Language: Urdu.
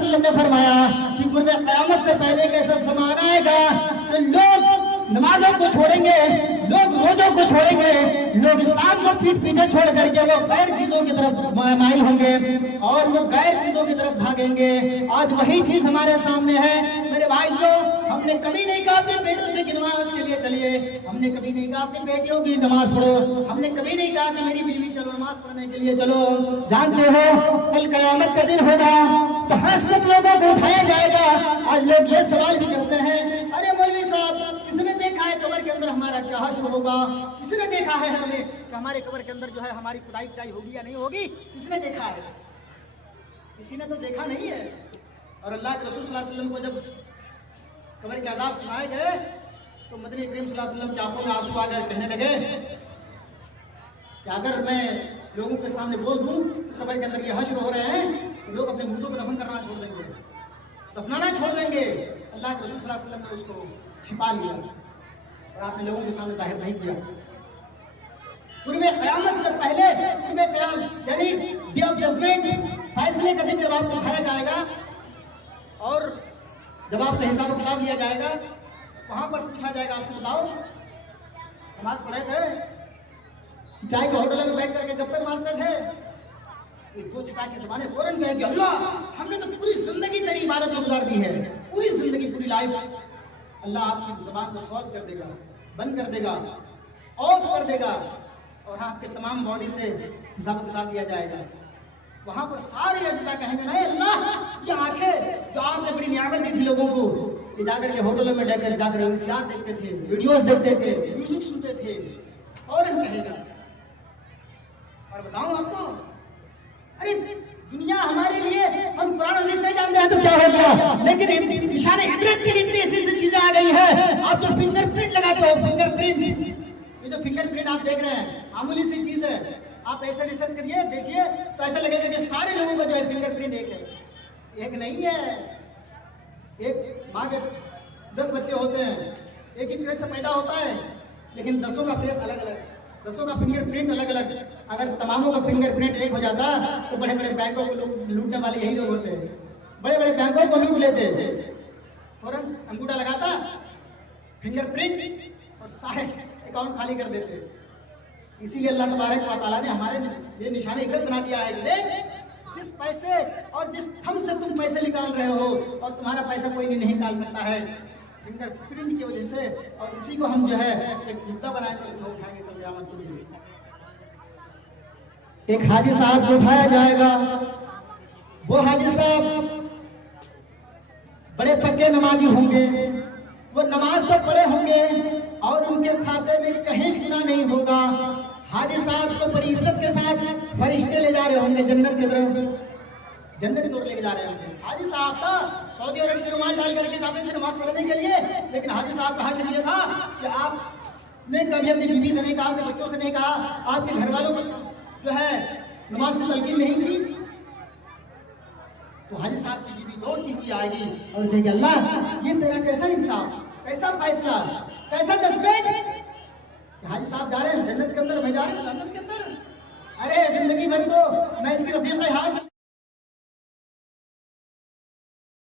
علیہ وسلم نے فرمایا کہ قرب قیامت سے پہلے ایک ایسا زمانہ آئے گا کہ لوگ نمازوں کو چھوڑیں گے، لوگ روزوں کو چھوڑیں گے، لوگ اسلام کو پیٹ پیچھے چھوڑ کر کے وہ غیر چیزوں کی طرف مائل ہوں گے اور وہ غیر چیزوں کی طرف بھاگیں گے۔ آج وہی چیز ہمارے سامنے ہے میرے بھائیو۔ ہم نے کبھی نہیں کہا اپنے بیٹوں سے کہ نماز کے لیے چلیے، ہم نے کبھی نہیں کہا اپنی بیٹیوں کی نماز پڑھو، ہم نے کبھی نہیں کہا کہ میری بیوی چلو نماز پڑھنے کے لیے چلو۔ جانتے ہو کل قیامت کا دن ہوگا تو ہر سب لوگوں کو اٹھایا جائے گا۔ آج لوگ یہ سوال بھی کرتے ہیں، ارے مولوی صاحب کس نے دیکھا ہے قبر کے اندر ہمارا کیا حشر ہوگا؟ کس نے دیکھا ہے ہمیں کہ ہمارے قبر کے اندر جو ہے ہماری کھدائی ہوگی یا نہیں ہوگی؟ کس نے دیکھا ہے؟ کسی نے تو دیکھا نہیں ہے۔ اور اللہ کے رسول صلی اللہ علیہ وسلم کو جب قبر کے عذاب سنائے گئے تو مدنی کریم صلی اللہ علیہ وسلم کی آنکھوں میں آنسو آ گئے، کہنے لگے کہ اگر میں لوگوں کے سامنے بول دوں قبر کے اندر یہ حشر ہو رہے ہیں تو لوگ اپنے مردوں کو دفن کرنا چھوڑ دیں گے، دفنانا چھوڑ دیں گے۔ اللہ کے رسول صلی اللہ علیہ وسلم نے اس کو چھپا لیا اور آپ نے لوگوں کے سامنے ظاہر نہیں کیا۔ قرب قیامت سے پہلے قرب قیامت یعنی ڈے آف ججمنٹ، فیصلے کا دن جب آپ کو اٹھایا جائے گا اور جب آپ سے حساب و کتاب لیا جائے گا، وہاں پر پوچھا جائے گا آپ سے بتاؤ نماز پڑھے تھے، چائے کے ہوٹلوں میں بیٹھ کر کے گپے مارتے تھے؟ یہ دو چٹا کے زمانے فوراً کہے کہ اللہ ہم نے تو پوری زندگی تیری عبادت میں گزار دی ہے، پوری زندگی پوری لائف۔ اللہ آپ کی زبان کو سالو کر دے گا، بند کر دے گا، آف کر دے گا اور آپ کے تمام باڈی سے حساب کتاب لیا جائے گا۔ وہاں پر سارے اجزاء کہیں گے نہیں اللہ یہ آنکھیں جو آپ نے بڑی نعمت دی تھی لوگوں کو، یہ جا کر کے ہوٹلوں میں جا کر ویسیات دیکھتے تھے، ویڈیوز دیکھتے تھے، میوزک سنتے تھے، اور کہے گا۔ اور بتاؤں آپ کو، ارے دنیا ہمارے لیے ہم قرآن حدیث نہیں جانتے ہیں تو کیا ہو گیا، لیکن نشان عبرت کے لیے اتنی ایسی چیزیں آ گئی ہیں۔ آپ جو فنگر پرنٹ لگاتے ہو، فنگر پرنٹ، یہ جو فنگر پرنٹ آپ دیکھ رہے ہیں معمولی سی چیز ہے، آپ ایسے ریسرچ کریے دیکھیے تو ایسا لگے گا کہ سارے لوگوں کا جو ہے فنگر پرنٹ ایک ہے۔ ایک نہیں ہے، ایک ماں کے 10 بچے ہوتے ہیں، ایک ہی پیٹ سے پیدا ہوتا ہے، لیکن 10 کا فیس الگ الگ، 10 کا فنگر پرنٹ الگ الگ۔ اگر تماموں کا فنگر پرنٹ ایک ہو جاتا تو بڑے بڑے بینکوں کو لوٹنے والے یہی لوگ ہوتے ہیں، بڑے بڑے بینکوں کو لوٹ لیتے، فوراً انگوٹھا لگاتا فنگر پرنٹ اور سارے اکاؤنٹ خالی کر دیتے۔ اسی لیے اللہ تبارک و تعالیٰ نے ہمارے یہ نشان عبرت بنا دیا ہے کہ جس پیسے اور جس تھم سے تم پیسے نکال رہے ہو اور تمہارا پیسہ کوئی نہیں نکال سکتا ہے فنگر پرنٹ کی وجہ سے، اور اسی کو ہم جو ہے ایک مدعا بنائیں گے لوگ اٹھائیں گے کل قیامت کے لیے۔ ایک حاجی صاحب کو اٹھایا جائے گا، وہ حاجی صاحب بڑے پکے نمازی ہوں گے، وہ نماز تو پڑھے ہوں گے اور ان کے کھاتے میں کہیں گناہ نہیں ہوگا۔ حاجی صاحب کو بڑی عزت کے ساتھ فرشتے لے جا رہے ہوں گے جنت کی طرف، جنت کی طرف لے کے جا رہے ہوں گے۔ حاجی صاحب کا سعودی عرب کی رومال ڈال کر کے جاتے تھے نماز پڑھنے کے لیے، لیکن حاجی صاحب کا حشر یہ تھا کہ آپ نے کبھی اپنی بیوی سے نہیں کہا، اپنے بچوں سے نہیں کہا، آپ کے گھر والوں کو جو ہے نماز کی تلقین نہیں کی، تو حاجی صاحب کی بیوی دوڑتی ہوئی آئے گی اور کہے گی اللہ یہ تیرا کیسا انصاف، کیسا فیصلہ، کیسا جذبیٹ کہ حاجی صاحب جا رہے ہیں جنت کے اندر، میں جا رہا ہوں جنت کے اندر، ارے زندگی بھر تو میں اس کی رفیق حال